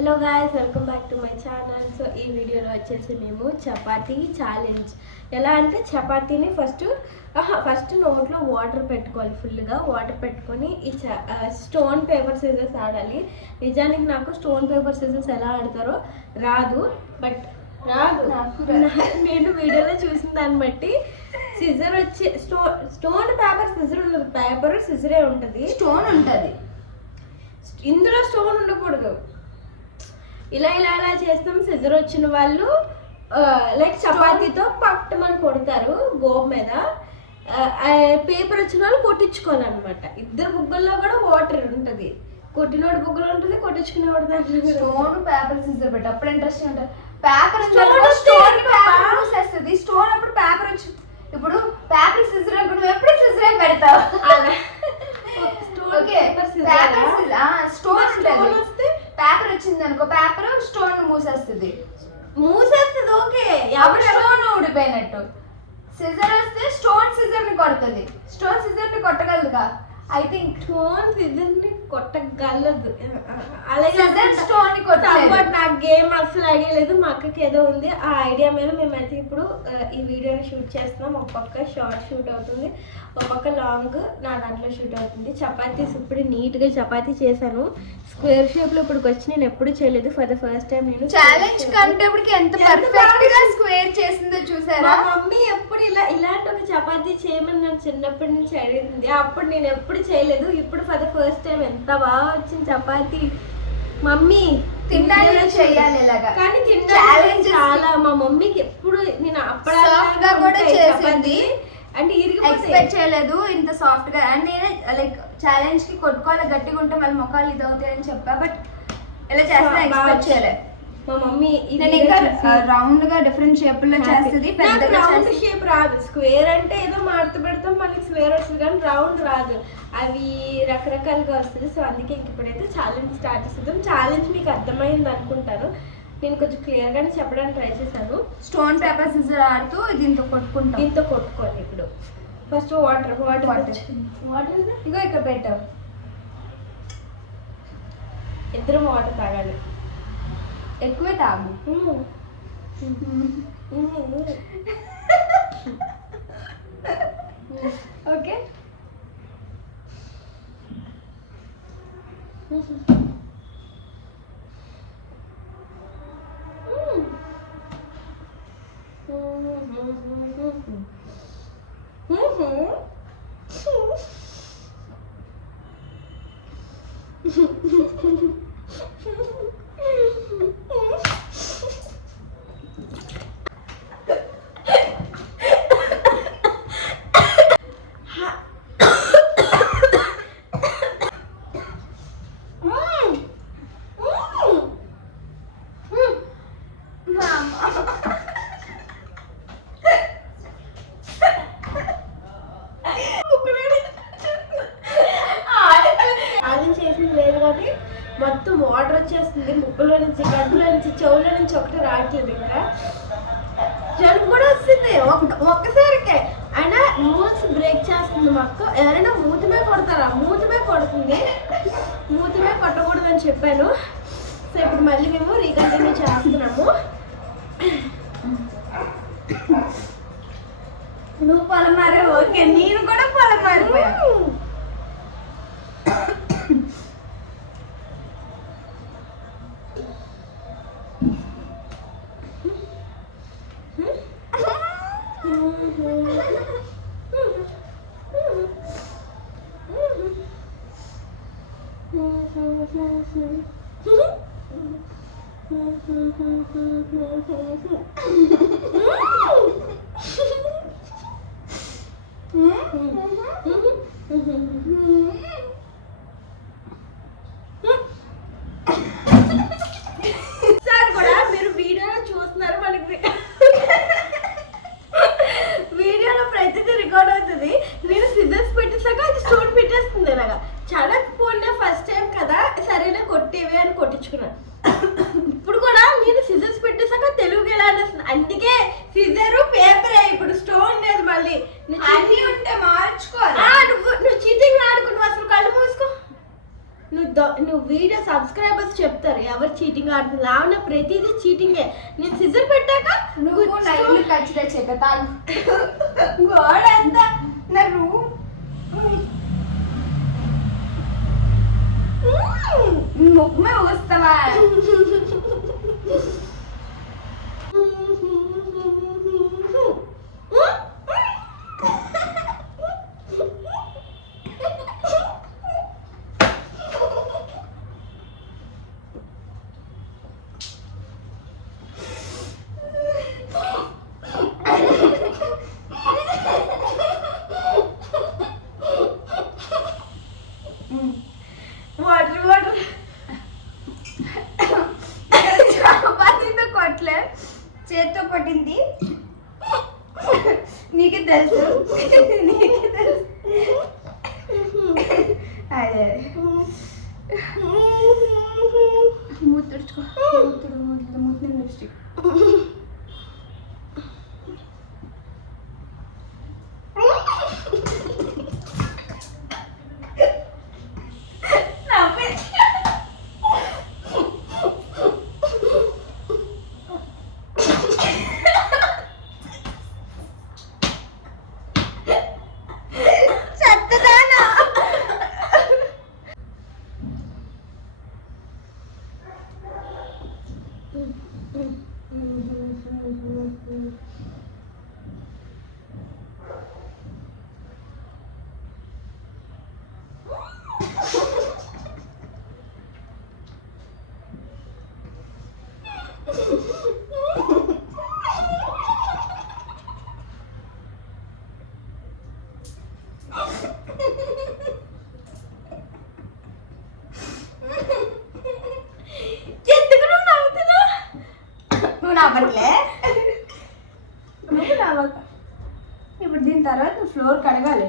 Hello guys, welcome back to my channel. So ఈ వీడియోలో వచ్చేసి మేము చపాతీ ఛాలెంజ్ ఎలా అంటే చపాతీని ఫస్ట్ నోట్లో వాటర్ పెట్టుకోవాలి. ఫుల్గా వాటర్ పెట్టుకొని ఈ స్టోన్ పేపర్ సిజర్స్ ఆడాలి. నిజానికి నాకు స్టోన్ పేపర్ సిజర్స్ ఎలా ఆడతారో రాదు, బట్ నేను వీడియోలో చూసిన దాన్ని బట్టి సిజర్ వచ్చి స్టోన్ పేపర్ సిజర్ ఉండదు, పేపర్ సిజరే ఉంటుంది, స్టోన్ ఉంటుంది. ఇందులో స్టోన్ ఉండకూడదు. ఇలా ఇలా ఇలా చేస్తాం. సిజర్ వచ్చిన వాళ్ళు లైక్ చపాతీతో పట్టమని కొడతారు గోబ్ మీద. పేపర్ వచ్చిన వాళ్ళు కొట్టించుకోవాలన్నమాట. ఇద్దరు బుగ్గల్లో కూడా వాటర్ ఉంటుంది. కొట్టినోడు బుగ్గలో ఉంటుంది, కొట్టించుకునేవాడు దాంట్లో. స్టోన్ పేపర్ సిజర్ పెట్టి అప్పుడు ఇంట్రెస్టింగ్ ఉంటుంది. పేపర్ స్టోన్ స్టోన్ అప్పుడు పేపర్ వచ్చి ఇప్పుడు పేపర్ సిజర్ నువ్వు ఎప్పుడు సిజరే పెడతావు. స్టోన్ వస్తే పేపర్ వచ్చింది అనుకో, పేపర్ స్టోన్ మూసేస్తుంది. ఓకే, అప్పుడు స్టోన్ ఊడిపోయినట్టు. సిజర్ వస్తే స్టోన్ సిజర్ ని కొడుతుంది. స్టోన్ సిజర్ ని కొట్టగలదుగా. ఐ థింక్ స్టోన్ సిజర్ ని కొట్టగలదు. అలాగే స్టోన్ ని కొట్టలేదు. నాకు గేమ్ అసలు ఐడియా లేదు. మా అక్కకి ఏదో ఉంది. ఆ ఐడియా మీద మేమైతే ఇప్పుడు ఈ వీడియోని షూట్ చేస్తున్నాం. ఒక పక్క షార్ట్ షూట్ అవుతుంది, ఒక పక్క లాంగ్ నా దాంట్లో షూట్ అవుతుంది. చపాతీస్ ఇప్పుడు నీట్గా చపాతీ చేశాను. స్క్వేర్ షేప్ లో ఇప్పుడు వచ్చి నేను ఎప్పుడు చేయలేదు. ఫర్ ద ఫస్ట్ టైం నేను ఛాలెంజ్ కంటేప్పటికి ఎంత పర్ఫెక్ట్ గా స్క్వేర్ చేసిందో చూసారా. మా మమ్మీ ఎప్పుడు ఇలాంటి ఒక చపాతీ చేయమని నన్ను చిన్నప్పటి నుంచి అడిగింది. అప్పుడు నేను ఎప్పుడు చేయలేదు. ఇప్పుడు ఫర్ ద ఫస్ట్ టైం ఎంత బాగా వచ్చింది చపాతీ. మమ్మీ తినడానికి చేయాలి ఇలాగా, కానీ ఛాలెంజ్ చాలా. మా మమ్మీకి ఎప్పుడు నేను సాఫ్ట్ గా కూడా చేసింది అంటే ఎక్స్పెక్ట్ చేయలేదు ఇంత సాఫ్ట్ గా. అండ్ నేను లైక్ ఛాలెంజ్ కి కొట్టుకోవాలి, గట్టిగా ఉంటే మళ్ళీ మొక్కలు ఇది అవుతాయి అని చెప్పా. బట్ ఇలా చేస్తే ఎక్స్పెక్ట్ చేయలేదు. మా మమ్మీ నేను ఇంకా రౌండ్ గా డిఫరెంట్ షేప్ లో చేస్తుంది. పెద్దగా రౌండ్ షేప్ రాదు. స్క్వేర్ అంటే ఏదో మార్త పెడతాం, మనకి స్క్వేర్ వస్తుంది, కానీ రౌండ్ రాదు. అవి రకరకాలుగా వస్తుంది. సో అందుకే ఇంక ఇప్పుడైతే ఛాలెంజ్ స్టార్ట్ చేస్తాం. ఛాలెంజ్ మీకు అర్థమైంది అనుకుంటాను. నేను కొంచెం క్లియర్ గానే చెప్పడానికి ట్రై చేశాను. స్టోన్ పేపర్ సిజర్ ఆడుతూ దీంతో కొట్టుకుంటాం. దీంతో కొట్టుకోవాలి. ఇప్పుడు ఫస్ట్ వాటర్ ఇగో ఇక్కడ పెట్టాం. ఇద్దరం వాటర్ తాగాలి. ఎక్కువే తాగు. ఓకే, మొత్తం వాటర్ వచ్చేస్తుంది. ముక్కులో నుంచి, గడ్డలో నుంచి, చెవులో నుంచి ఒకటి రావట్లేదు. ఇంకా జలుబు కూడా వస్తుంది ఒక్కసారికే. అయినా రూల్స్ బ్రేక్ చేస్తుంది మా అక్క. ఎవరైనా మూతిమే కొడతారా? మూతిమే కొడుతుంది. మూతిమే కొట్టకూడదని చెప్పాను. సో ఇప్పుడు మళ్ళీ మేము రీకంటిన్యూ చేస్తున్నాము. నువ్వు పొలమారే, ఓకే, నేను కూడా పొలమారిపోయా. సార్ కూడా మీరు వీడియోలో చూస్తున్నారు, మనకి వీడియోలో ప్రతిదీ రికార్డ్ అవుతుంది. నేను సిజర్స్ పెట్టేసాక అది స్టోన్ పెట్టేస్తుంది. అలాగా చాలా పోయినా ఫస్ట్ టైం కదా, సరేనా కొట్టేవి అని కొట్టించుకున్నాను. ఇప్పుడు కూడా నేను సిజర్స్ పెట్టేసాక తెలుగు ఎలా అనిస్తుంది. అందుకే సిజరు పేపర్ ఇప్పుడు స్టోన్ లేదు. మళ్ళీ అన్నీ ఉంటే మార్చుకోవాలి. నువ్వు చీటింగ్ ఆడుకున్నావు. అసలు కళ్ళు మూసుకో. నువ్వు వీడియో సబ్స్క్రైబర్స్ చెప్తారు ఎవరు చీటింగ్ ఆడుతుంది. లావణ ప్రతిదీ చీటింగే. నేను సిజర్ పెట్టాక నువ్వు నా ఇల్లు ఖచ్చితంగా చెప్పేతాను. గోడ అంతా నా రూమ్ ముఖమే ఊస్తావా? వాటర్ వాటర్ చపాతీతో కొట్లే చేత్తో కొట్టింది. నీకే తెలుసు, నీకే తెలుసు. అదే మూత తుడుచుకో, మూత లిప్స్టిక్. ఎందుకు నువ్వు నవ్వుతున్నా? నువ్వు నవ్వట్లే, నువ్వు నవ్వక. ఇప్పుడు దీని తర్వాత నువ్వు ఫ్లోర్ కడగాలి.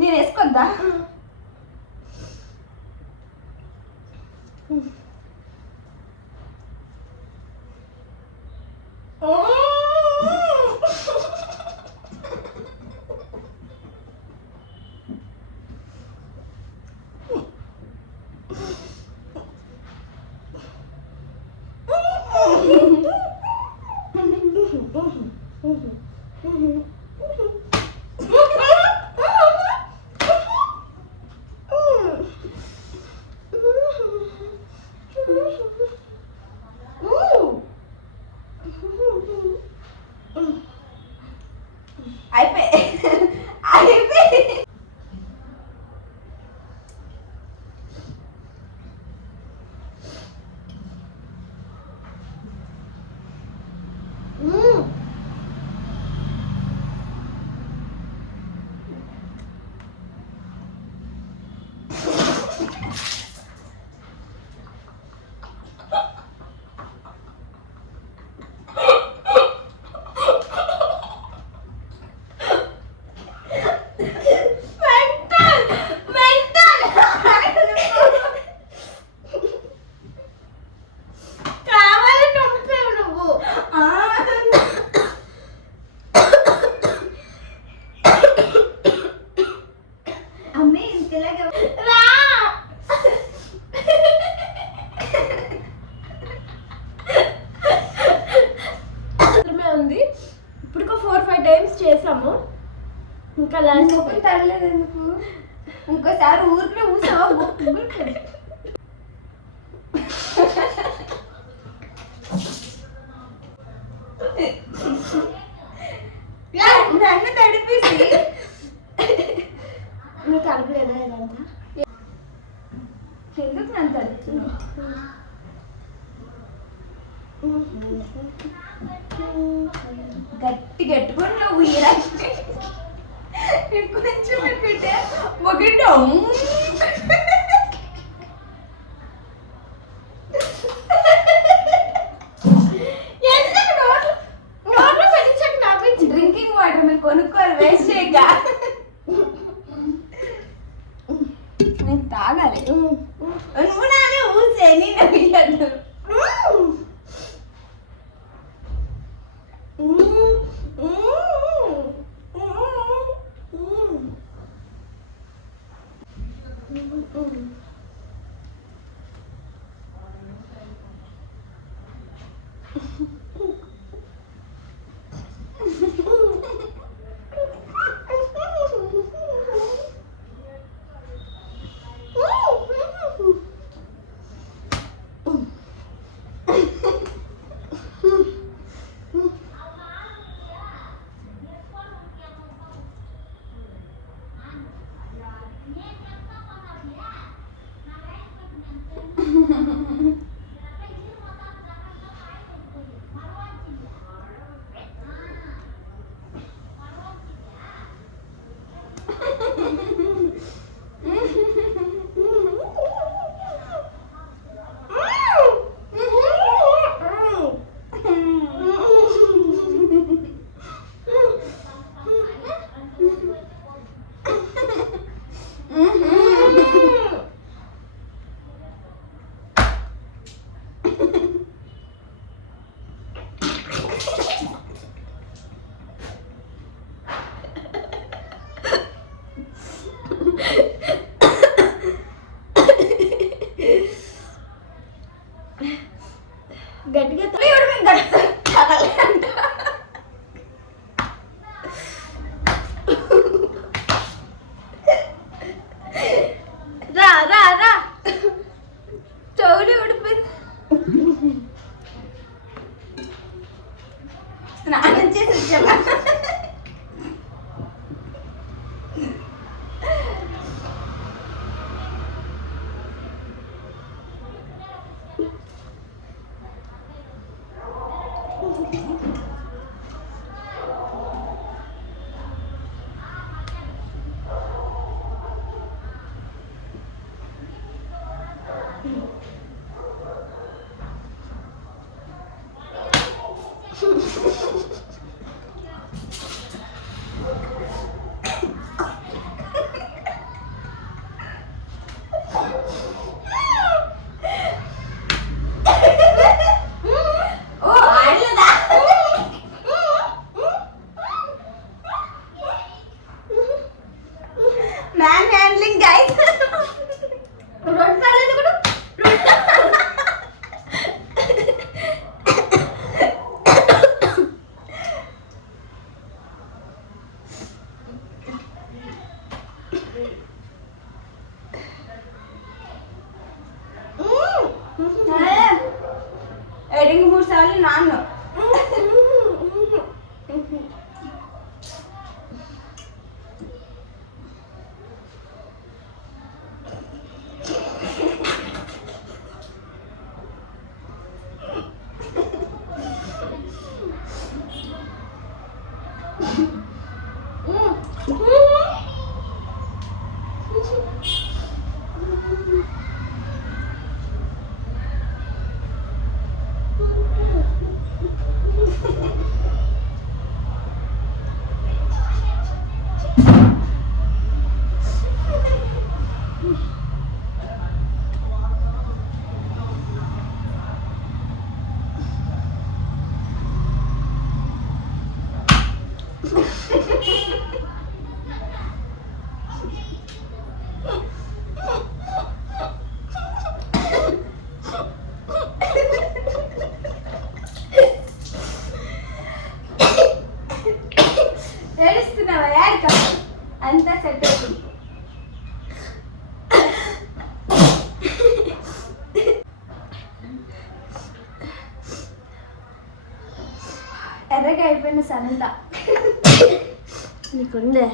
నేను వేసుకొద్దా? అయిపోయి అయిపోయి ఉంది. ఇప్పుడు 4-5 టైమ్స్ చేసాము. ఇంకా లాస్ట్ తరలేదు ఎందుకు? ఇంకోసారి ఊరికి ఊసావా? నన్ను తడిపేసి నీకు అడగలేదా ఇదంతా? ఎందుకు నన్ను తడుపుతున్నావు? గట్టి గట్టుకొని నువ్వు కొంచెం పెట్టే ఒకటి డ్రింకింగ్ వాటర్ మీరు కొనుక్కోవాలి, వేస్ట్ చేయక. నేను తాగాలి. నువ్వు నానే ఊసే నేను గట్టిగా రా రా రా చెవులు ఊడిపోయింది. స్నానం చేసి వచ్చావా? Man handling guys. రెండు సార్లు కూడా ఎడింగ్ 3 సార్లు నాన్న ఏడుస్తున్నావా? ఏడక అంతా సెట్ అవుతుంది. ఎర్రగా అయిపోయిన సనంతా నీకుందే.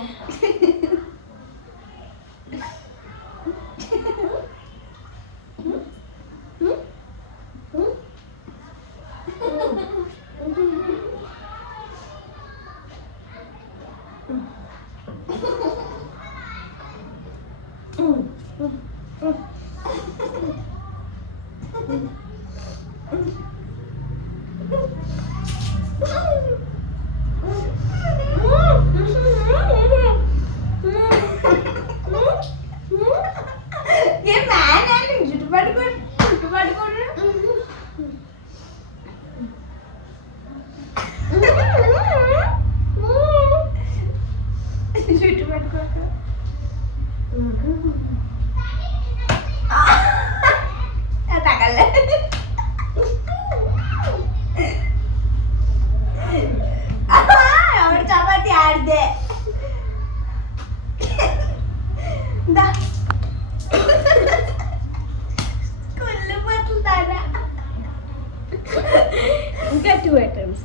తగలే 2 items.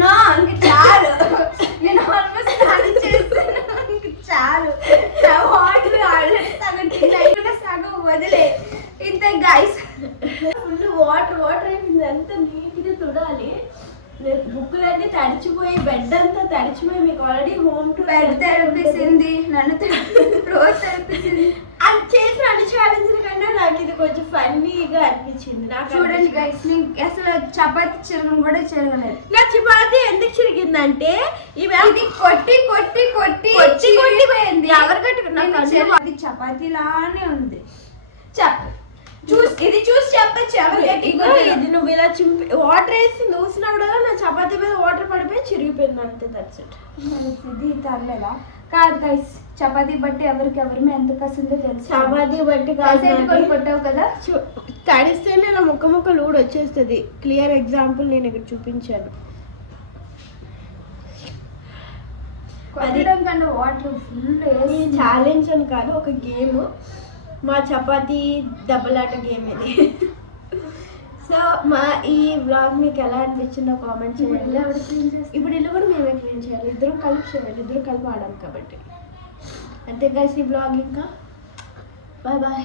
నా ఇంక చాలు. నేను ఆల్మోస్ట్ స్నానం చేస్తాను. ఇంక చాలు. నా వాటర్ ఆల్రెడీ సగం తిన్నా, సగం వదిలే. ఇంతే గైస్. ఫుల్ వాటర్ అయిపోయింది. అంతా నీట్గా తుడాలి. బుక్కులన్నీ తడిచిపోయి బెడ్ అంతా తడిచిపోయి మీకు ఆల్రెడీ హోమ్ టు బెడ్ తెరిపిస్తుంది, నన్ను రోజు తెరిపిస్తుంది. అది చేసిన అన్ని ఛాలెంజ్ల కన్నా నాకు ఇది కొంచెం ఫన్నీగా అనిపించింది. నాకు చూడండి గైస్, నేను అసలు చపాతి చిరగను కూడా చిరగలేదు. నా చపాతి ఎందుకు చిరిగిందంటే ఇది కొట్టి కొట్టి కొట్టి కొట్టిపోయింది. ఎవరు కట్టుకున్నా అది చపాతీ లానే ఉంది. ఇది చూసి చెప్పచ్చు ఇది నువ్వు ఇలా చింపి వాటర్ వేసి నూసినప్పుడల్లా నా చపాతీ మీద వాటర్ పడిపోయి చిరిగిపోయింది అంతే. That's it. ఇది తర్లేదా కాదు గైస్, చపాతీ బట్టి ఎవరికి ఎవరి ఎంత కసిందో తెలుసు. చపాతీ బట్టి కొట్టావు కదా, తడిస్తేనే ఇలా ముక్కలు ఊడి వచ్చేస్తుంది. క్లియర్ ఎగ్జాంపుల్ నేను ఇక్కడ చూపించాను. కొట్టడం కన్నా వాటర్ ఫుల్ ఛాలెంజ్ అని కాదు, ఒక గేమ్. మా చపాతీ దెబ్బలాట గేమ్ ఇది. సో మా ఈ వ్లాగ్ మీకు ఎలా అనిపించిందో కామెంట్ చేయండి. ఇప్పుడు ఇల్లు కూడా మేమే క్లీన్ చేయాలి. ఇద్దరు కలిపి చేయాలి, ఇద్దరు కలిపి ఆడాలి కాబట్టి. అంతే కలిసి ఈ వ్లాగ్ ఇంకా బాయ్ బాయ్.